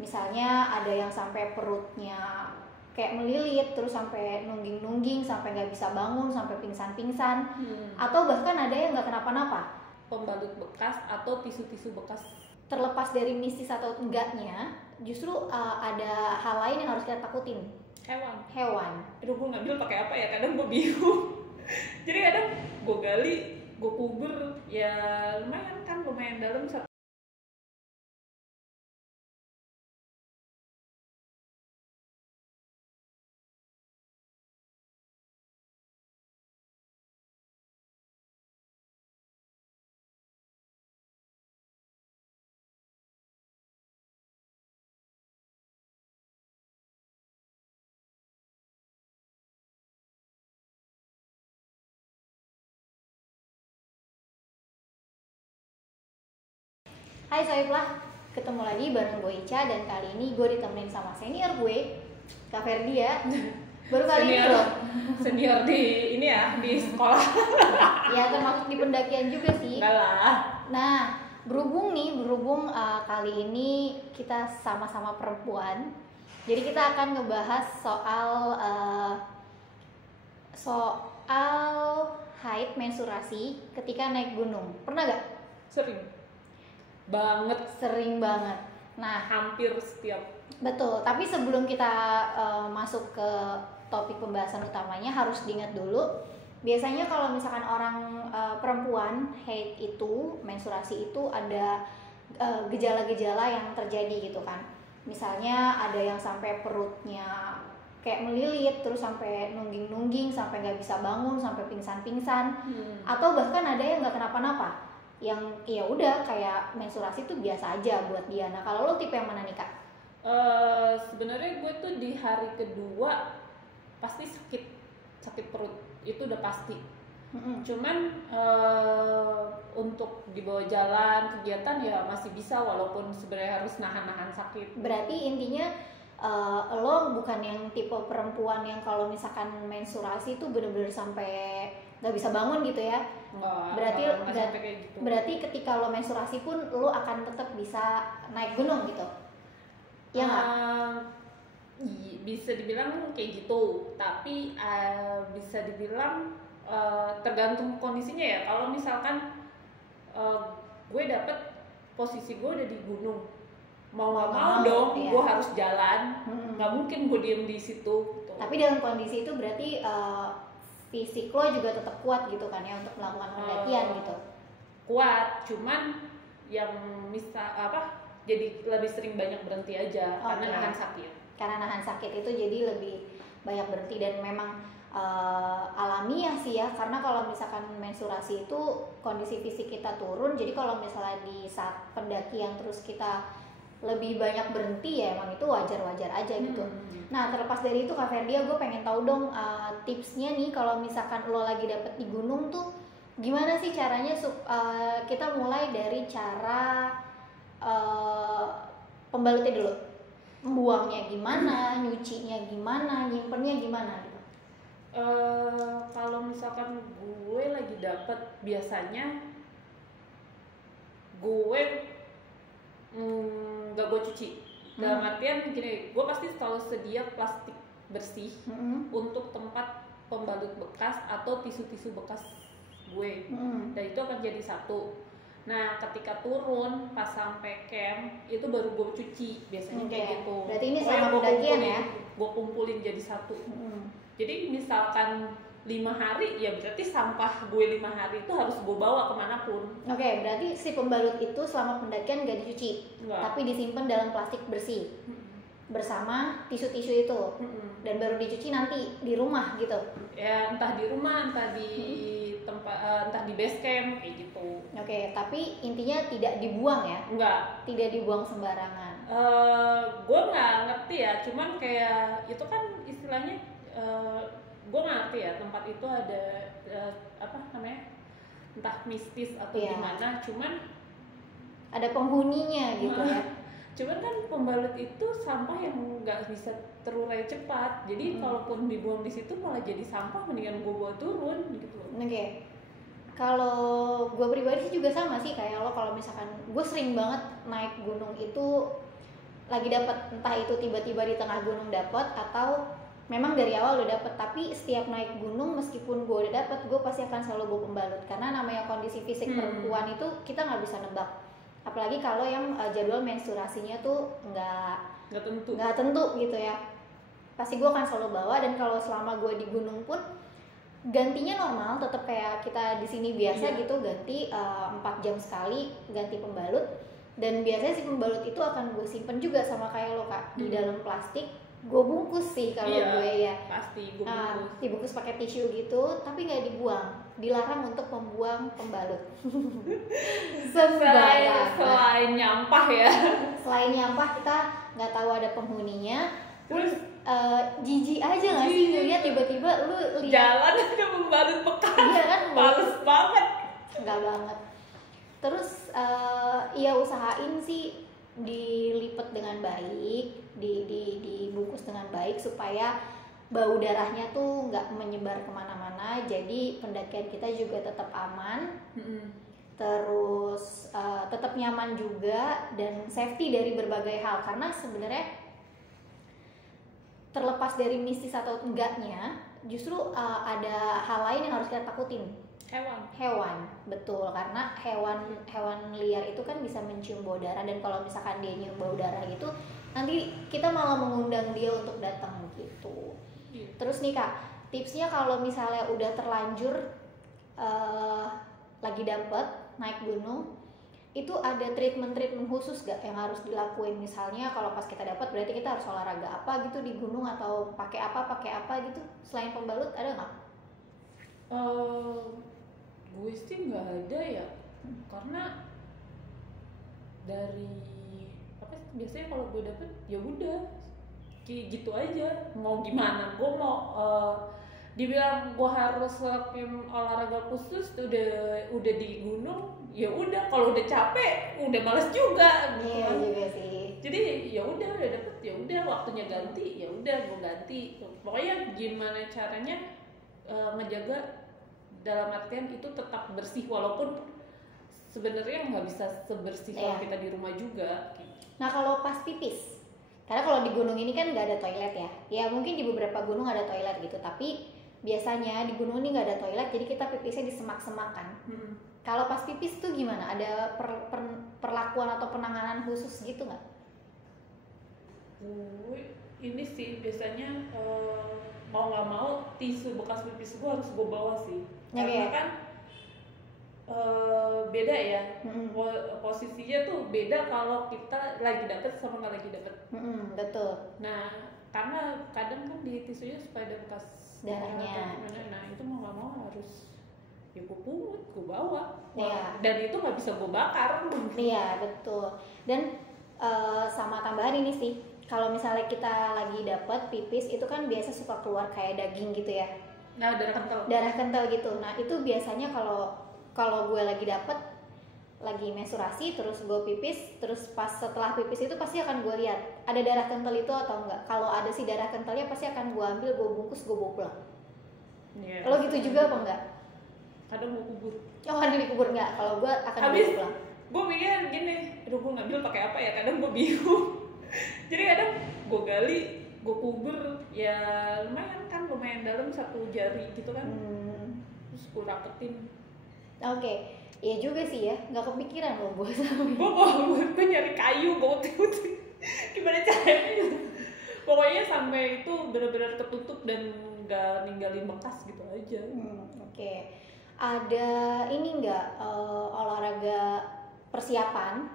Misalnya ada yang sampai perutnya kayak melilit, terus sampai nungging-nungging, sampai nggak bisa bangun, sampai pingsan-pingsan, atau bahkan ada yang nggak kenapa-napa. Pembalut bekas atau tisu-tisu bekas. Terlepas dari mistis atau enggaknya, justru ada hal lain yang harus kita takutin. Hewan. Aduh, gue ngambil pakai apa ya? Kadang gue bingung. Jadi kadang gue gali, gue kubur, ya lumayan dalam. Hai Soiblah, ketemu lagi bareng gue Ica, dan kali ini gue ditemenin sama senior gue, Kak Ferdia. Baru kali ini loh. Senior di ini ya, di sekolah. Ya termasuk di pendakian juga sih. Enggak lah. Nah, berhubung kali ini kita sama-sama perempuan, jadi kita akan ngebahas soal haid menstruasi ketika naik gunung. Pernah gak? Sering banget. Nah, hampir setiap. Betul, tapi sebelum kita masuk ke topik pembahasan utamanya, harus diingat dulu. Biasanya kalau misalkan orang perempuan haid itu, menstruasi itu ada gejala-gejala yang terjadi gitu kan. Misalnya ada yang sampai perutnya kayak melilit, terus sampai nungging-nungging, sampai nggak bisa bangun, sampai pingsan-pingsan, atau bahkan ada yang nggak kenapa-napa, yang ya udah kayak menstruasi itu biasa aja buat dia. Nah, kalau lo tipe yang mana nih Kak? Sebenarnya gue tuh di hari kedua pasti sakit perut, itu udah pasti. Cuman untuk dibawa jalan kegiatan ya masih bisa, walaupun sebenarnya harus nahan sakit. Berarti intinya lo bukan yang tipe perempuan yang kalau misalkan menstruasi itu bener-bener sampai nggak bisa bangun gitu ya? Berarti ketika lo menstruasi pun lo akan tetap bisa naik gunung gitu? Ya nggak? Bisa dibilang kayak gitu, tapi bisa dibilang tergantung kondisinya ya. Kalau misalkan gue dapet posisi gue udah di gunung, mau nggak mau dong iya. Gue harus jalan, nggak mungkin gue diem di situ gitu. Tapi dalam kondisi itu berarti fisik lo juga tetap kuat gitu kan ya untuk melakukan pendakian gitu? Kuat, cuman yang jadi lebih sering banyak berhenti aja. Karena nahan sakit. Karena nahan sakit itu jadi lebih banyak berhenti, dan memang alamiah sih ya, karena kalau misalkan menstruasi itu kondisi fisik kita turun, jadi kalau misalnya di saat pendakian terus kita lebih banyak berhenti ya emang itu wajar-wajar aja gitu. Nah, terlepas dari itu Kak Ferdia, gue pengen tahu dong tipsnya nih kalau misalkan lo lagi dapet di gunung tuh gimana sih caranya kita mulai dari cara pembalutnya dulu, buangnya gimana, nyucinya gimana, nyimpennya gimana gitu. Kalau misalkan gue lagi dapet, biasanya gue gak gue cuci. Dalam artian gini, gue pasti selalu sedia plastik bersih untuk tempat pembalut bekas atau tisu-tisu bekas gue, dan itu akan jadi satu. Nah, ketika turun pas sampai camp itu baru gue cuci biasanya kayak gitu. Berarti ini selama pendakian ya? Gue kumpulin jadi satu. Jadi misalkan 5 hari, ya berarti sampah gue 5 hari itu harus gue bawa kemanapun. Berarti si pembalut itu selama pendakian gak dicuci, tapi disimpan dalam plastik bersih bersama tisu-tisu itu, dan baru dicuci nanti di rumah gitu. Ya entah di rumah, entah di tempat, entah di base camp kayak gitu. Tapi intinya tidak dibuang ya? Enggak. Tidak dibuang sembarangan. Gue nggak ngerti ya, cuman kayak itu kan istilahnya. Gue nggak ngerti ya, tempat itu ada entah mistis atau gimana, cuman ada penghuninya gitu ya. Cuman kan pembalut itu sampah yang nggak bisa terurai cepat, jadi kalaupun dibuang di situ malah jadi sampah, mendingan gue bawa turun gitu. Kalau gue pribadi sih juga sama sih kayak lo. Kalau misalkan gue sering banget naik gunung itu lagi dapat, entah itu tiba-tiba di tengah gunung dapat atau memang dari awal udah dapet. Tapi setiap naik gunung meskipun gue udah dapet, gue pasti akan selalu bawa pembalut karena namanya kondisi fisik perempuan itu kita nggak bisa nebak, apalagi kalau yang jadwal menstruasinya tuh nggak tentu gitu ya. Pasti gue akan selalu bawa, dan kalau selama gue di gunung pun gantinya normal, tetap kayak kita di sini biasa gitu, ganti 4 jam sekali ganti pembalut. Dan biasanya si pembalut itu akan gue simpen juga sama kayak lo Kak, di dalam plastik. Gue bungkus sih kalau gue ya. Pasti gue bungkus. Dibungkus pakai tisu gitu, tapi nggak dibuang. Dilarang untuk membuang pembalut. Selain nyampah ya. Selain nyampah, kita nggak tahu ada penghuninya. Terus jijik aja nggak sih ngeliat tiba-tiba lu lihat jalan ada pembalut bekas. Iya kan, males banget. Nggak banget. Terus ya usahain sih dilipet dengan baik, dibungkus dengan baik supaya bau darahnya tuh nggak menyebar kemana-mana, jadi pendakian kita juga tetap aman. Terus tetap nyaman juga dan safety dari berbagai hal, karena sebenarnya terlepas dari mistis atau enggaknya, justru ada hal lain yang harus kita takutin. Hewan, betul, karena hewan liar itu kan bisa mencium bau darah, dan kalau misalkan dia nyium bau darah gitu, nanti kita malah mengundang dia untuk datang gitu. Terus nih Kak, tipsnya kalau misalnya udah terlanjur lagi dapet naik gunung, itu ada treatment khusus gak yang harus dilakuin? Misalnya kalau pas kita dapat berarti kita harus olahraga apa gitu di gunung, atau pakai apa gitu selain pembalut, ada nggak? Gue sih nggak ada ya, karena dari biasanya kalau gue dapet ya udah kayak gitu aja, mau gimana. Gue mau dibilang gue harus lakuin olahraga khusus udah di gunung, ya udah kalau udah capek udah males juga gitu. Iya juga sih. Jadi ya udah dapet, ya udah waktunya ganti, ya udah gue ganti. Pokoknya gimana caranya ngejaga dalam artian itu tetap bersih, walaupun sebenarnya nggak bisa sebersih kalau kita di rumah juga. Nah kalau pas pipis, karena kalau di gunung ini kan nggak ada toilet ya mungkin di beberapa gunung ada toilet gitu, tapi biasanya di gunung ini nggak ada toilet, jadi kita pipisnya di semak-semak kan. Kalau pas pipis tuh gimana? Ada perlakuan atau penanganan khusus gitu nggak? Ini sih biasanya mau nggak mau tisu bekas pipis gue harus gue bawa sih. Karena kan beda ya, posisinya tuh beda kalau kita lagi dapet sama nggak lagi dapet. Betul. Nah karena kadang kan di tisunya supaya ada bekas darahnya. Nah itu mau nggak mau harus ya gue pungut, gue bawa. Iya. Dan itu nggak bisa gue bakar. Iya betul. Dan sama tambahan ini sih, kalau misalnya kita lagi dapet pipis itu kan biasa suka keluar kayak daging gitu ya. Nah, darah kental gitu. Nah itu biasanya kalau gue lagi dapet lagi menstruasi terus gue pipis, terus pas setelah pipis itu pasti akan gue lihat ada darah kental itu atau enggak. Kalau ada si darah kentalnya pasti akan gue ambil, gue bungkus, gue bawa pulang. Kalau gitu juga apa enggak? Kadang gue kubur. Kadang dikubur enggak? Kalau gue akan bawa pulang. Gue mikir gini, aduh gue ngambil pakai apa ya? Kadang gue bingung. Jadi kadang gue gali, gue kubur, ya lumayan dalam 1 jari gitu kan. Terus gue rapetin. Oke. Iya juga sih ya, nggak kepikiran loh gue gue nyari kayu, gue gimana caranya. Pokoknya sampai itu benar-benar tertutup dan nggak ninggalin bekas gitu aja. Oke. Ada ini nggak olahraga persiapan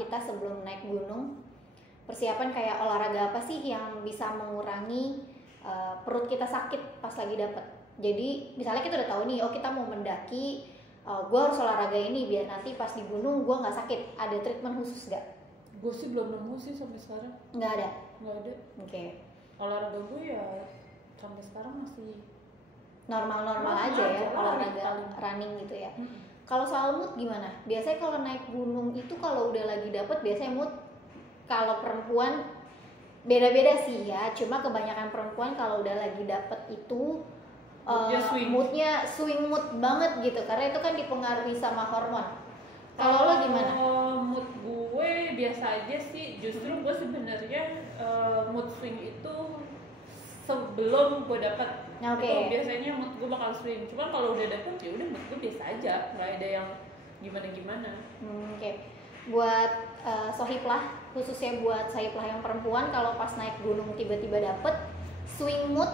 kita sebelum naik gunung? Persiapan kayak olahraga apa sih yang bisa mengurangi perut kita sakit pas lagi dapet? Jadi misalnya kita udah tahu nih, kita mau mendaki, gue harus olahraga ini biar nanti pas di gunung gue nggak sakit. Ada treatment khusus nggak? Gue sih belum nemu sih sampai sekarang. Nggak ada. Oke. Olahraga gue ya sampai sekarang masih normal aja ya, olahraga running gitu ya. Kalau soal mood gimana? Biasanya kalau naik gunung itu kalau udah lagi dapet biasanya mood, kalau perempuan beda-beda sih ya, cuma kebanyakan perempuan kalau udah lagi dapet itu moodnya swing mood banget gitu, karena itu kan dipengaruhi sama hormon. Kalau lo gimana? Mood gue gue biasa aja sih. Justru gue sebenarnya mood swing itu sebelum gue dapat itu biasanya mood gue bakal swing. Cuman kalau udah dapet ya udah mood gue biasa aja, nggak ada yang gimana. Buat sohiblah, khususnya buat sohiblah yang perempuan, kalau pas naik gunung tiba-tiba dapet swing mood,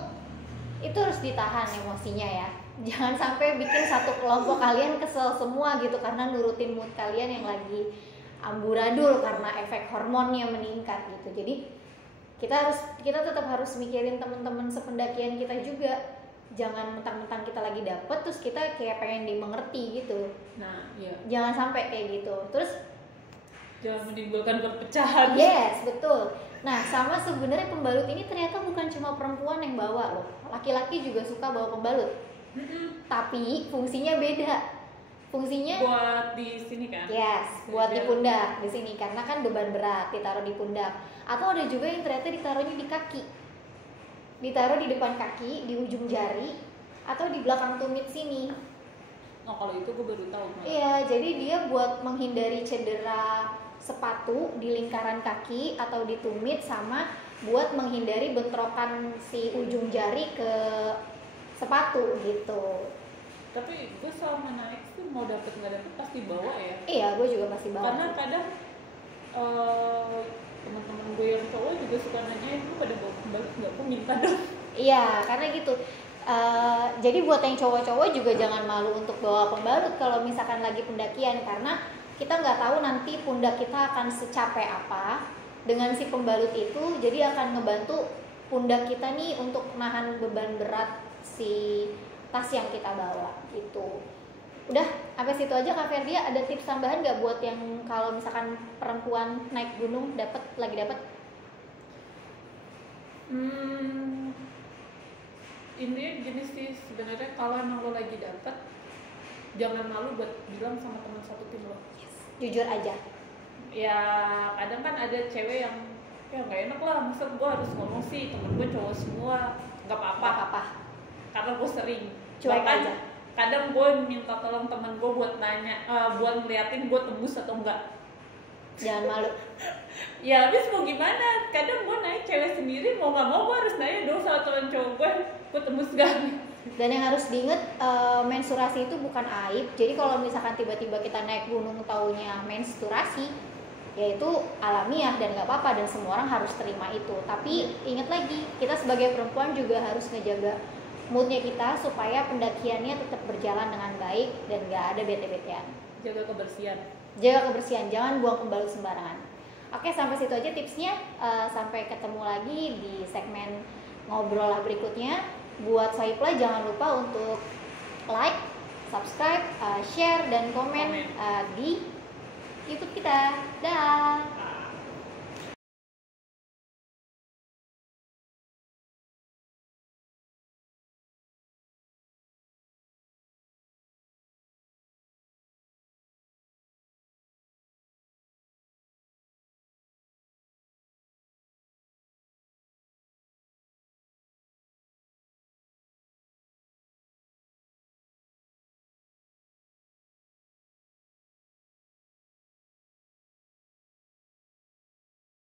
itu harus ditahan emosinya ya. Jangan sampai bikin satu kelompok kalian kesel semua gitu karena nurutin mood kalian yang lagi amburadul karena efek hormonnya meningkat gitu. Jadi kita tetap harus mikirin teman-teman sependakian kita juga. Jangan mentang-mentang kita lagi dapet terus kita kayak pengen dimengerti gitu. Nah, iya. Jangan sampai kayak gitu. Terus jangan menimbulkan perpecahan. Yes, betul. Nah, sama sebenarnya pembalut ini ternyata bukan cuma perempuan yang bawa loh. Laki-laki juga suka bawa pembalut. Tapi fungsinya beda. Fungsinya buat di sini kan? Yes, buat di pundak di sini karena kan beban berat ditaruh di pundak. Atau ada juga yang ternyata ditaruhnya di kaki. Ditaruh di depan kaki, di ujung jari, atau di belakang tumit sini. Oh, kalau itu gue baru tahu. Iya, jadi dia buat menghindari cedera sepatu di lingkaran kaki atau di tumit, sama buat menghindari bentrokan si ujung jari ke sepatu gitu. Tapi gue selama naik tuh mau dapet nggak dapet pasti bawa ya. Iya, gue juga pasti bawa. Karena kadang teman-teman gue yang cowok juga suka nanyain lu pada bawa pembalut nggak, aku minta dong. Iya, karena gitu. Jadi buat yang cowok-cowok juga jangan malu untuk bawa pembalut kalau misalkan lagi pendakian, karena kita nggak tahu nanti pundak kita akan secapek apa dengan si pembalut itu. Jadi akan ngebantu pundak kita nih untuk nahan beban berat si tas yang kita bawa gitu. Udah, sampai situ aja Kak Ferdia. Ada tips tambahan nggak buat yang kalau misalkan perempuan naik gunung lagi dapet? Intinya gini sih sebenarnya, kalau emang lo lagi dapet, jangan malu buat bilang sama teman satu tim lo. Yes. Jujur aja. Ya kadang kan ada cewek yang ya nggak enak lah, masa gue harus ngomong sih, temen gue cowok semua, nggak apa-apa. Karena gue sering. Cuek aja. Kadang gue minta tolong temen gue buat nanya, buat ngeliatin gue tembus atau enggak. Jangan malu. Ya habis mau gimana? Kadang gue naik cewek sendiri, mau nggak mau gue harus nanya dong sama temen cowok gue tembus gak? Dan yang harus diingat, menstruasi itu bukan aib. Jadi kalau misalkan tiba-tiba kita naik gunung taunya menstruasi, ya itu alamiah dan nggak apa-apa, dan semua orang harus terima itu. Tapi ingat lagi, kita sebagai perempuan juga harus ngejaga moodnya kita supaya pendakiannya tetap berjalan dengan baik dan nggak ada bete-betean. Jaga kebersihan. Jangan buang pembalut sembarangan. Oke, sampai situ aja tipsnya. Sampai ketemu lagi di segmen ngobrol lah berikutnya. Buat Sohiblah jangan lupa untuk like, subscribe, share dan komen di YouTube kita. Dah.